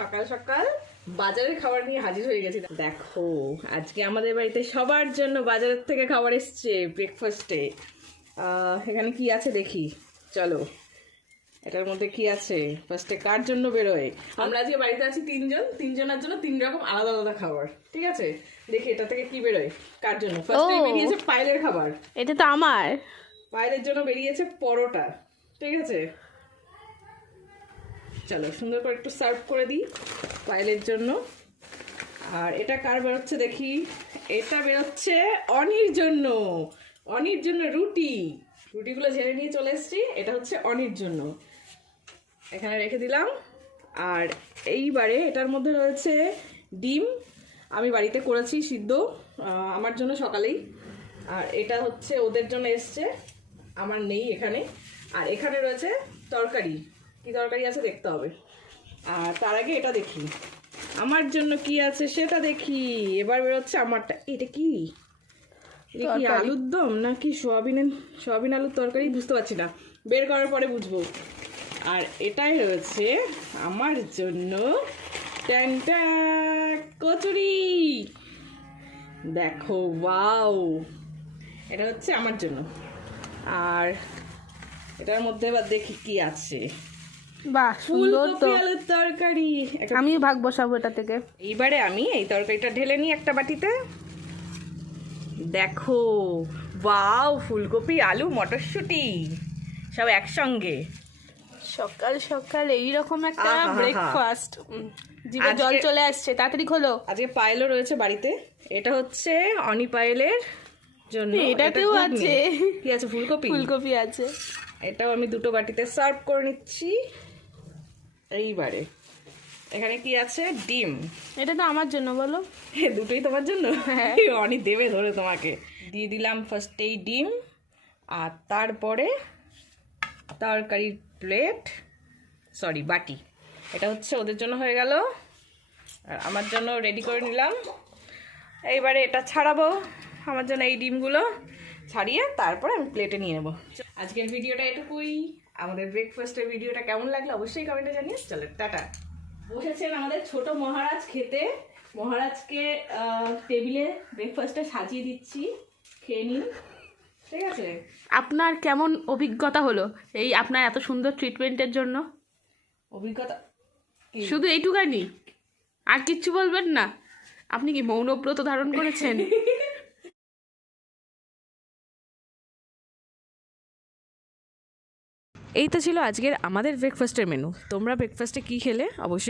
সকাল সকাল বাজারের খাবার নিয়ে হাজির হয়ে গেছি। দেখো আজকে আমাদের বাড়িতে সবার জন্য বাজারের থেকে খাবার এসছে ব্রেকফাস্টে। এখানে কি আছে দেখি, চলো এটার মধ্যে কি আছে। ফার্স্টে কার জন্য বেরোয়, আমরা আজকে বাড়িতে আছি তিনজনের জন্য 3 রকম আলাদা আলাদা খাবার। ঠিক আছে, দেখি এটা থেকে কি বেরোয় কার জন্য। ফার্স্টে বেরিয়েছে পায়েলের খাবার, এটা তো আমার। পায়েলের জন্য বেরিয়েছে পরোটা। ঠিক আছে, চলো সুন্দর করে একটু সার্ভ করে দিই পায়েলের জন্য। আর এটা কার বেরোচ্ছে দেখি, এটা বেরোচ্ছে অনির জন্য। অনির জন্য রুটিগুলো ঝেড়ে নিয়ে চলে এসেছি। এটা হচ্ছে অনির জন্য, এখানে রেখে দিলাম। আর এইবারে এটার মধ্যে রয়েছে ডিম, আমি বাড়িতে করেছি সিদ্ধ আমার জন্য সকালেই। আর এটা হচ্ছে ওদের জন্য এসছে, আমার নেই এখানে। আর এখানে রয়েছে তরকারি, কি তরকারি আছে দেখতে হবে। আর তার আগে এটা দেখি আমার জন্য কি আছে সেটা দেখি। এবার বেরোচ্ছে আমারটা। এটা কি আলুর দম নাকি সোয়াবিন আলুর তরকারি বুঝতে পারছি না, বের করার পরে বুঝবো। আর এটাই রয়েছে আমার জন্য ট্যাংটা কচুরি। দেখো ওয়াও, এটা হচ্ছে আমার জন্য। আর এটার মধ্যে এবার দেখি কি আছে। বাহ, সুন্দর তো। আলুর তরকারি, আমি ভাগ বসাবো এটা থেকে। এইবারে আমি এই তরকারিটা ঢেলে নিই একটা বাটিতে। দেখো ওয়াও, ফুলকপি আলু মটরশুঁটি সব একসঙ্গে। সকাল সকাল এইরকম একটা ব্রেকফাস্ট, জিভে জল চলে আসছে। তাড়াতাড়ি খোলো। আজকে পায়েলও রয়েছে বাড়িতে। এটা হচ্ছে অনি পায়েলের জন্য। এটাতেও আছে, কি আছে, ফুলকপি আছে। এটাও আমি দুটো বাটিতে সার্ভ করে নিচ্ছি। এইবারে এখানে কি আছে, ডিম। এটা তো আমার জন্য, বলো। দুটোই তোমার জন্য? অনি দেবে ধরে তোমাকে। দিয়ে দিলাম ফার্স্টেই ডিম, আর তারপরে তরকারির প্লেট, বাটি। এটা হচ্ছে ওদের জন্য হয়ে গেল, আর আমার জন্য রেডি করে নিলাম। এইবারে এটা ছাড়াবো আমার জন্য, এই ডিমগুলো ছাড়িয়ে তারপরে আমি প্লেটে নিয়ে নেবো। আজকের ভিডিওটা এটুকুই। আমাদের ব্রেকফাস্টের ভিডিওটা কেমন লাগলো অবশ্যই কমেন্টে জানিয়ে। চলো টাটা। বসেছেন আমাদের ছোট মহারাজ খেতে। মহারাজকে টেবিলে ব্রেকফাস্টে সাজিয়ে দিচ্ছি, খেয়ে নিন। ঠিক আছে, আপনার কেমন অভিজ্ঞতা হলো এই আপনার এত সুন্দর ট্রিটমেন্টের জন্য? অভিজ্ঞতা শুধু এইটুকানি, আর কিচ্ছু বলবেন না? আপনি কি মৌনব্রত ধারণ করেছেন? এই তো ছিল আজকের আমাদের ব্রেকফাস্টের মেনু। তোমরা ব্রেকফাস্টে কি খেলে অবশ্যই